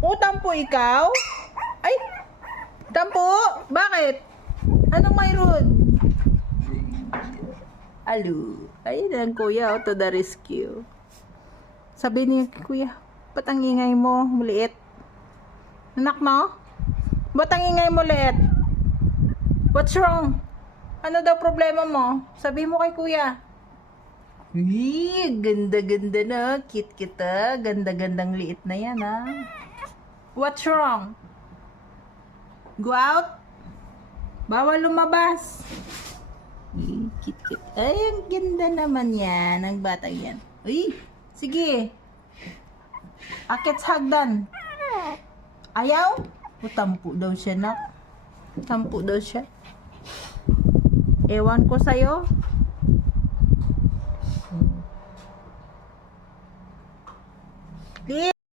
O, tampo ikaw? Ay! Tampo? Bakit? Anong mayroon? Alo. Ay, ang kuya, to the rescue. Sabi niya, kuya, ba't ang ingay mo? Maliit. Anak mo? Ba't ang ingay mo liit? What's wrong? Ano daw problema mo? Sabi mo kay kuya. Ganda-ganda na. Cute kita. Ganda-gandang liit na yan, ha? What's wrong? Go out? Bawal lumabas. Cute. Ay, ang ganda naman yan. Ang batang yan. Uy, sige. Akit sa hagdan. Ayaw? O, tampo daw siya, nak. Tampo daw siya. Ewan ko sa'yo.